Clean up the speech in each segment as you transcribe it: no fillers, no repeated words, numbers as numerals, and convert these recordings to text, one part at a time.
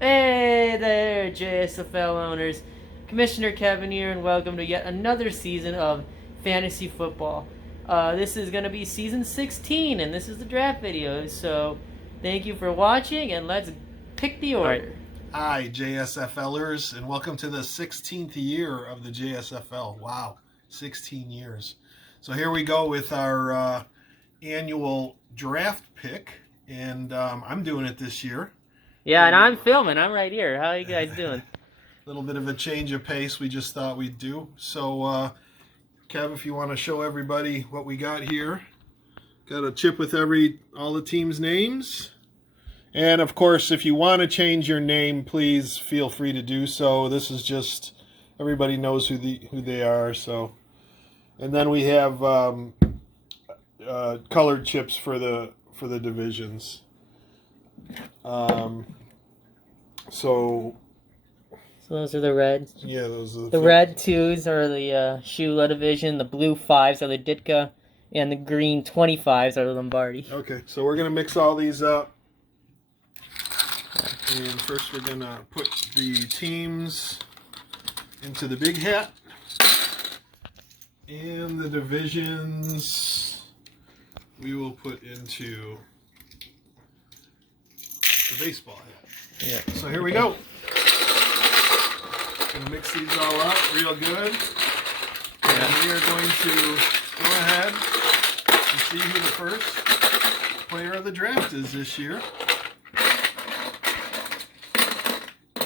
Hey there, JSFL owners. Commissioner Kevin here, and welcome to yet another season of fantasy football. This is going to be season 16, and this is the draft video. So, thank you for watching, and let's pick the order. Hi, JSFLers, and welcome to the 16th year of the JSFL. Wow, 16 years. So here we go with our annual draft pick, and I'm doing it this year. Yeah, and I'm filming. I'm right here. How are you guys doing? A little bit of a change of pace we just thought we'd do. So, Kev, if you want to show everybody what we got here. Got a chip with all the teams' names. And, of course, if you want to change your name, please feel free to do so. This is just, everybody knows who they are. So, and then we have colored chips for the divisions. So those are the reds. Yeah, those are the red 2s are the Shula division, the blue 5s are the Ditka, and the green 25s are the Lombardi. Okay, so we're gonna mix all these up, and first we're gonna put the teams into the big hat, and the divisions we will put into the baseball hat. Yeah. So here we go. Gonna mix these all up real good. And we are going to go ahead and see who the first player of the draft is this year.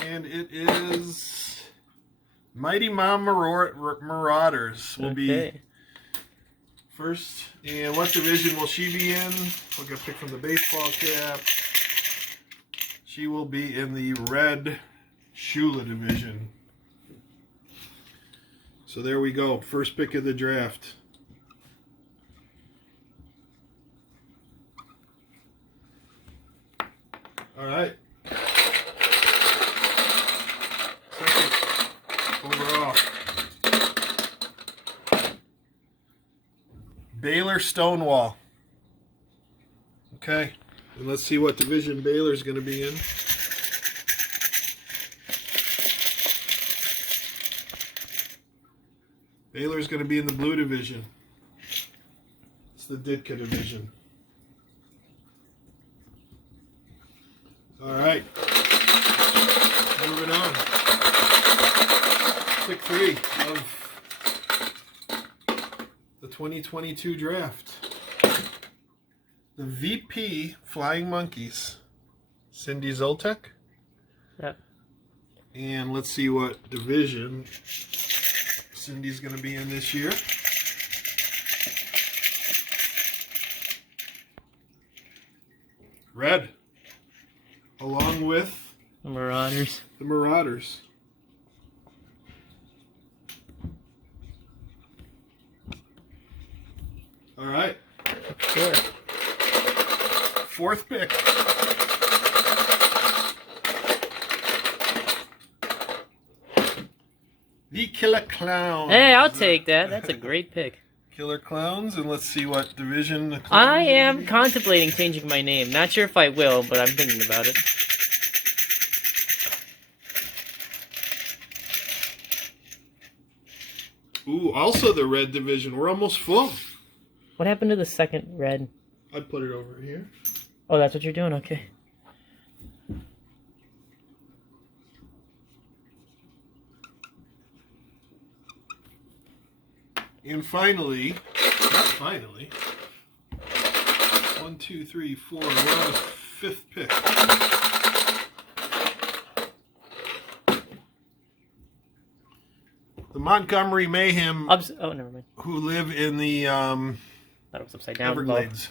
And it is Mighty Mom Marauders will be first. And what division will she be in? We're gonna pick from the baseball cap. She will be in the red Shula division. So there we go. First pick of the draft. All right. Second overall. Baylor Stonewall. Okay. And let's see what division Baylor's going to be in. Baylor's going to be in the blue division. It's the Ditka division. All right. Moving on. Pick 3 of the 2022 draft. The VP Flying Monkeys, Cindy Zoltek. Yep. And let's see what division Cindy's going to be in this year. Red. Along with the Marauders. The Marauders. All right. Sure. Fourth pick. The Killer Clowns. Hey, I'll take that. That's a great pick. Killer Clowns, and let's see what division the I Clowns am contemplating changing my name. Not sure if I will, but I'm thinking about it. Ooh, also the red division. We're almost full. What happened to the second red? I put it over here. Oh, that's what you're doing? Okay. And finally, not finally, 1, 2, 3, 4, we're on the fifth pick. The Montgomery Mayhem, Oh, never mind. who live in the Thought it was upside down. Everglades.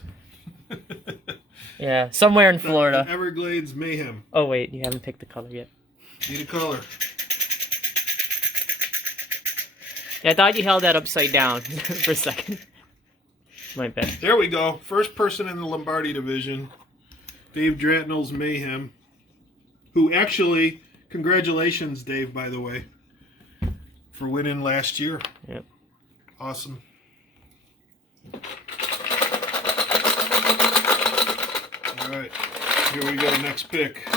Yeah, somewhere in Florida. The Everglades Mayhem. Oh, wait, you haven't picked the color yet. Need a color. Yeah, I thought you held that upside down for a second. My bad. There we go. First person in the Lombardi division. Dave Dratnell's Mayhem. Who actually, congratulations, Dave, by the way, for winning last year. Yep. Awesome. All right. Here we go. Next pick.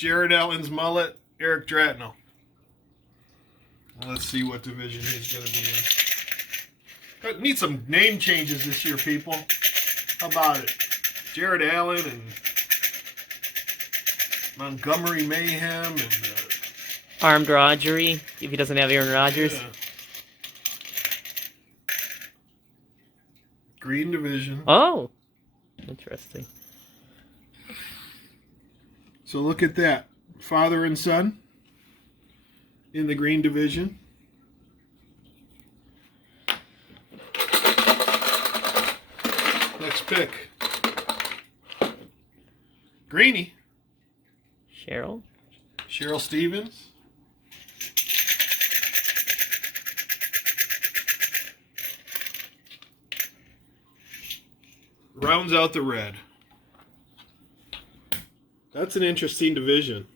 Jared Allen's mullet, Eric Dratno. Let's see what division he's going to be in. Need some name changes this year, people. How about it? Jared Allen and Montgomery Mayhem and Armed Rodgery, if he doesn't have Aaron Rodgers. yeah. Green division. Oh, interesting. So look at that. Father and son in the green division. Next pick. Greenie. Cheryl Stevens. Rounds out the red. That's an interesting division.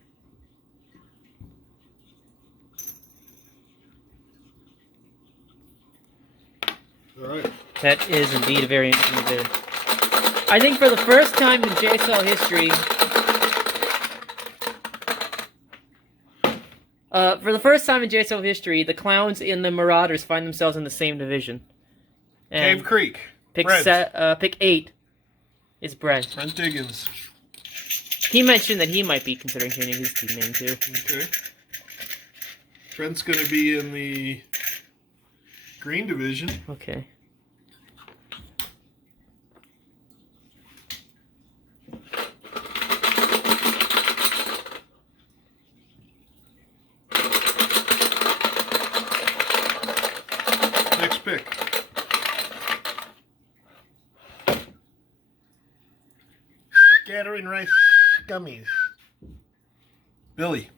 All right. That is indeed a very interesting division. I think for the first time in JSL history, the Clowns and the Marauders find themselves in the same division. And Cave Creek. Pick Reds. pick 8 is Brent. Brent Diggins. He mentioned that he might be considering changing his team name too. Okay. Brent's going to be in the green division. Okay. Next pick. Scattering rice gummies. Billy.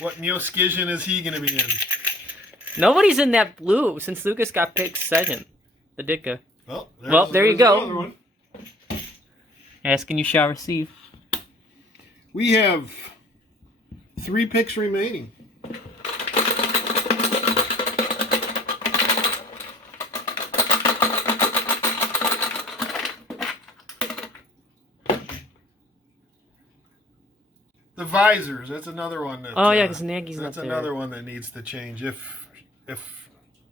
What Neoskision is he going to be in? Nobody's in that blue since Lucas got picked second. The Ditka. Well, there you there's go. another one. Ask and you shall receive. We have 3 picks remaining. The visors, that's another one that... Oh, yeah, because Nagy's not that's there. another one that needs to change if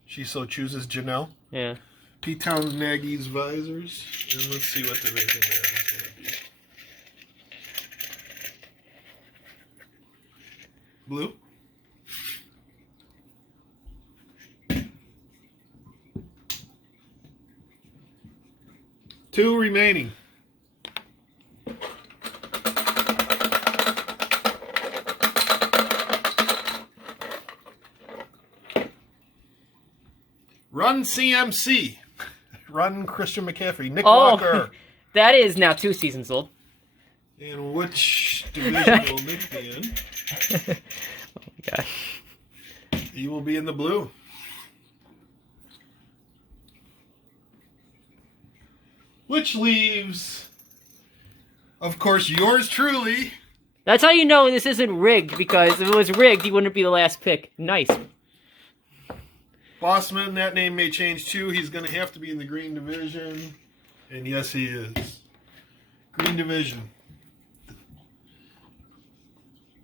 she so chooses, Janelle. Yeah. P-Town Nagy's visors. And let's see what division they're in. Blue. Two remaining. Run CMC. Run Christian McCaffrey. Nick Walker. That is now 2 seasons old. And which division will Nick be in? Oh my gosh. He will be in the blue. Which leaves, of course, yours truly. That's how you know this isn't rigged, because if it was rigged, he wouldn't be the last pick. Nice. Bossman, that name may change too. He's going to have to be in the green division. And yes, he is. Green division.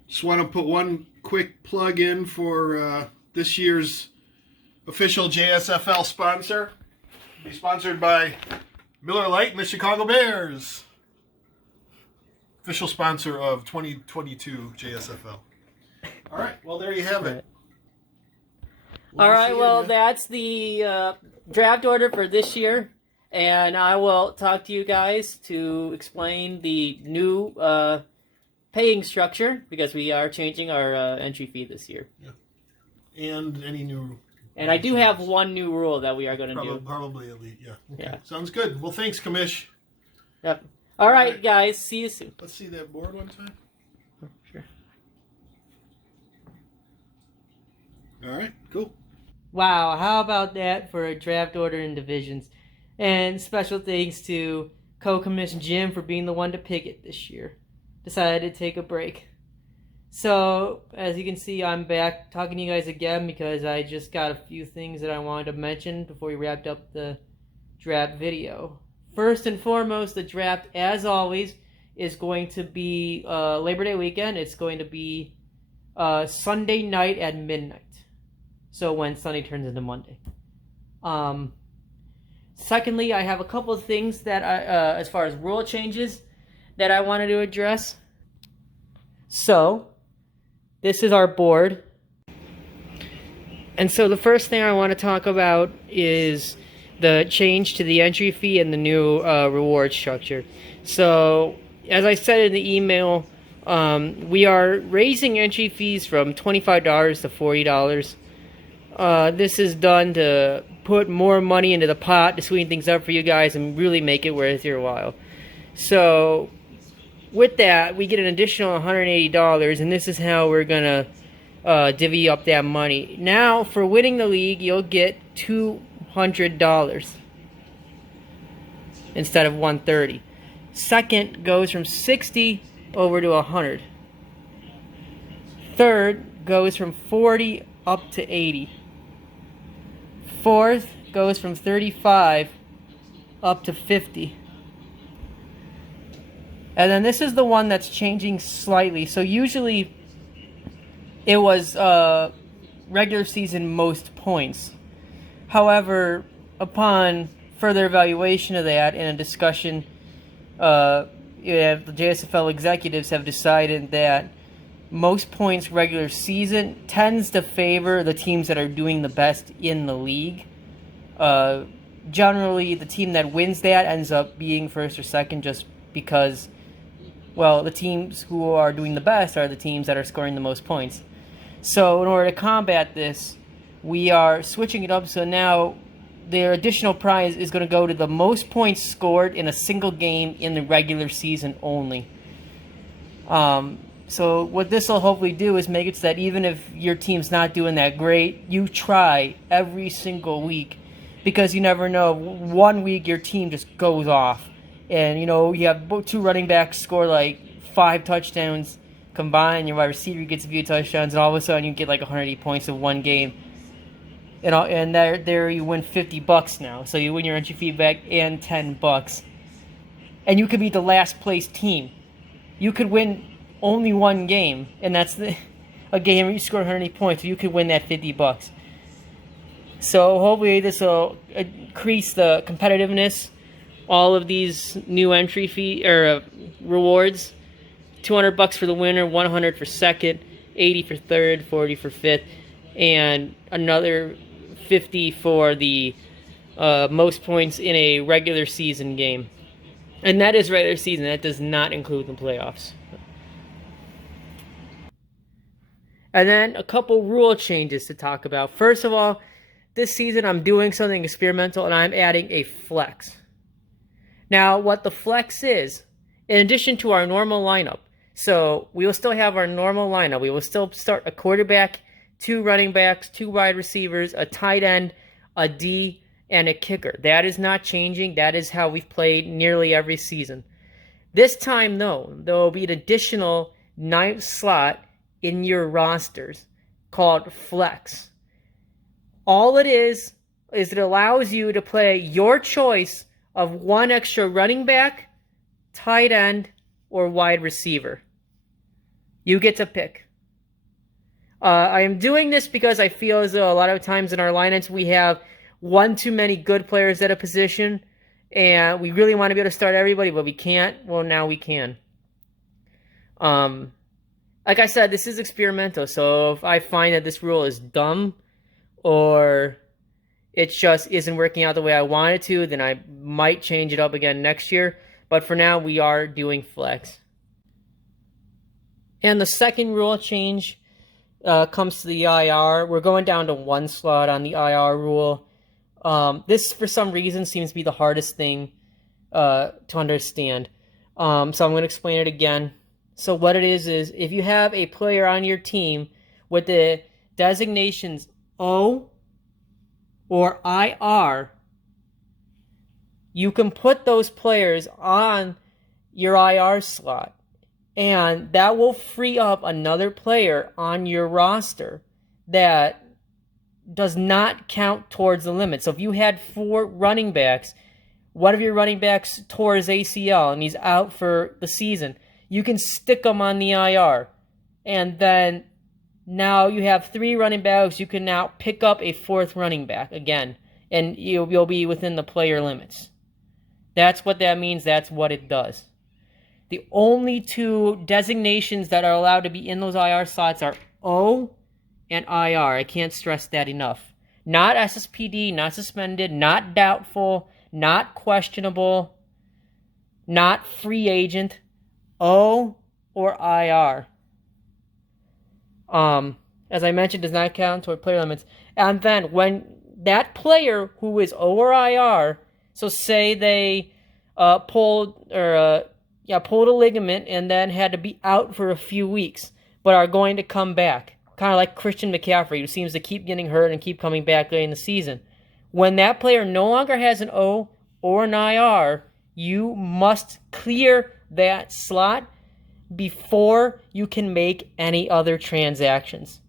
Just want to put one quick plug in for this year's official JSFL sponsor. Be sponsored by Miller Lite and the Chicago Bears. Official sponsor of 2022 JSFL. All right, well, there you have it. All right, well, that's the draft order for this year, and I will talk to you guys to explain the new paying structure, because we are changing our entry fee this year. Yeah. And any new... And I do have one new rule that we are going to do. Probably elite, yeah. Okay. Yeah. Sounds good. Well, thanks, Commish. Yep. All right, guys, see you soon. Let's see that board one time. Sure. All right, cool. Wow, how about that for a draft order in divisions? And special thanks to co-commission Jim for being the one to pick it this year. Decided to take a break. So, as you can see, I'm back talking to you guys again because I just got a few things that I wanted to mention before we wrapped up the draft video. first and foremost, the draft, as always, is going to be Labor Day weekend. It's going to be Sunday night at midnight. So when Sunday turns into Monday. Secondly, I have a couple of things that as far as rule changes that I wanted to address. So, this is our board. And so the first thing I want to talk about is the change to the entry fee and the new reward structure. So, as I said in the email, we are raising entry fees from $25 to $40. This is done to put more money into the pot to sweeten things up for you guys and really make it worth your while. So, with that, we get an additional $180, and this is how we're going to divvy up that money. Now, for winning the league, you'll get $200 instead of $130. Second goes from 60 over to 100. Third goes from 40 up to 80. Fourth goes from 35 up to 50. And then this is the one that's changing slightly. So usually it was regular season most points. However, upon further evaluation of that and a discussion, the JSFL executives have decided that most points regular season tends to favor the teams that are doing the best in the league. Generally, the team that wins that ends up being first or second just because, well, the teams who are doing the best are the teams that are scoring the most points. So in order to combat this, we are switching it up. So now their additional prize is going to go to the most points scored in a single game in the regular season only. So what this will hopefully do is make it so that even if your team's not doing that great, you try every single week, because you never know. One week your team just goes off, and you have two running backs score like 5 touchdowns combined, your wide receiver gets a few touchdowns, and all of a sudden you get like 180 points in one game. And there you win $50 now. So you win your entry fee back and $10. And you could be the last place team. You could win only one game, and that's a game where you score 180 points. You could win that $50. So hopefully this will increase the competitiveness. All of these new entry fee or rewards: $200 for the winner, $100 for second, $80 for third, $40 for fifth, and another $50 for the most points in a regular season game. And that is regular season. That does not include the playoffs. And then a couple rule changes to talk about. First of all, this season I'm doing something experimental, and I'm adding a flex. Now, what the flex is, in addition to our normal lineup, so we will still have our normal lineup. We will still start a quarterback, 2 running backs, 2 wide receivers, a tight end, a D, and a kicker. That is not changing. That is how we've played nearly every season. This time, though, there will be an additional 9th slot in your rosters called flex. All it is it allows you to play your choice of 1 extra running back, tight end, or wide receiver. You get to pick. I am doing this because I feel as though a lot of times in our lineups we have one too many good players at a position, and we really want to be able to start everybody, but we can't. Well, now we can. Like I said, this is experimental, so if I find that this rule is dumb or it just isn't working out the way I want it to, then I might change it up again next year. But for now, we are doing flex. And the second rule change comes to the IR. We're going down to 1 slot on the IR rule. This, for some reason, seems to be the hardest thing to understand. So I'm going to explain it again. So what it is if you have a player on your team with the designations O or IR, you can put those players on your IR slot, and that will free up another player on your roster that does not count towards the limit. So if you had 4 running backs one of your running backs tore his ACL and he's out for the season, you can stick him on the IR. And then now you have 3 running backs. You can now pick up a 4th running back again, and you'll be within the player limits. That's what that means. That's what it does. The only 2 designations that are allowed to be in those IR slots are O and IR. I can't stress that enough. Not SSPD, not suspended, not doubtful, not questionable, not free agent. O or IR. As I mentioned, does not count toward player limits. And then when that player who is O or IR, so say they pulled a ligament and then had to be out for a few weeks, but are going to come back, kind of like Christian McCaffrey, who seems to keep getting hurt and keep coming back late in the season. When that player no longer has an O or an IR, you must clear that slot before you can make any other transactions.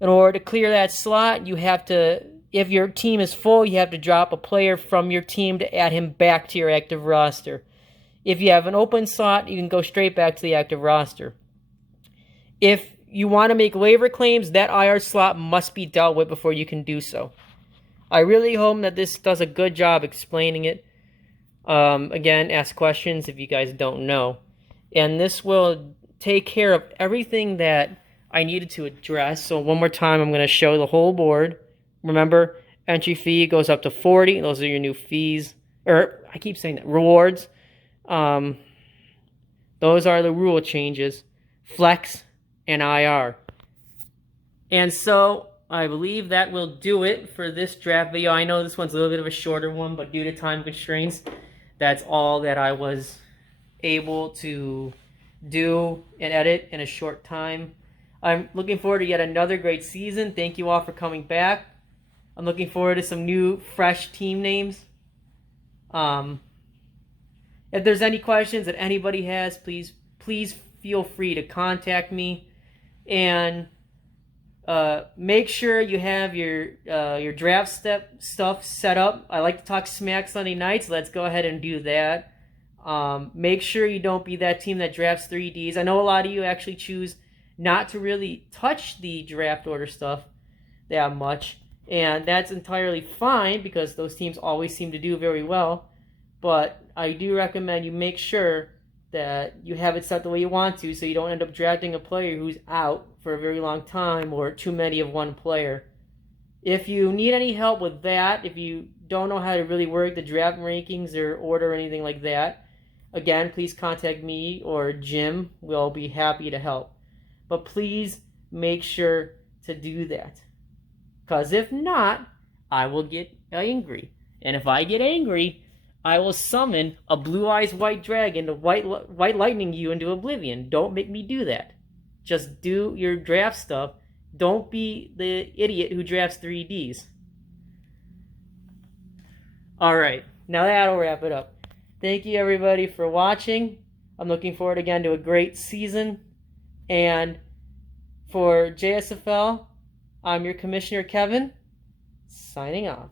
In order to clear that slot, you have to, if your team is full, you have to drop a player from your team to add him back to your active roster. If you have an open slot, you can go straight back to the active roster. If you want to make waiver claims, that IR slot must be dealt with before you can do so. I really hope that this does a good job explaining it. Again, ask questions if you guys don't know. And this will take care of everything that I needed to address. So one more time, I'm going to show the whole board. Remember, entry fee goes up to $40. Those are your new fees. Or, I keep saying that, rewards. Those are the rule changes. Flex and IR. And so, I believe that will do it for this draft video. I know this one's a little bit of a shorter one, but due to time constraints, that's all that I was able to do and edit in a short time. I'm looking forward to yet another great season. Thank you all for coming back. I'm looking forward to some new, fresh team names. If there's any questions that anybody has, please feel free to contact me. And make sure you have your draft stuff set up. I like to talk smack Sunday nights. Let's go ahead and do that. Make sure you don't be that team that drafts 3Ds. I know a lot of you actually choose not to really touch the draft order stuff that much, and that's entirely fine because those teams always seem to do very well. But I do recommend you make sure that you have it set the way you want to, so you don't end up drafting a player who's out for a very long time or too many of one player. If you need any help with that, if you don't know how to really work the draft rankings or order or anything like that, again, please contact me or Jim. We'll be happy to help. But please make sure to do that. Because if not, I will get angry. And if I get angry, I will summon a blue-eyes white dragon to white lightning you into oblivion. Don't make me do that. Just do your draft stuff. Don't be the idiot who drafts 3Ds. Alright, now that'll wrap it up. Thank you everybody for watching. I'm looking forward again to a great season. And for JSFL, I'm your Commissioner Kevin, signing off.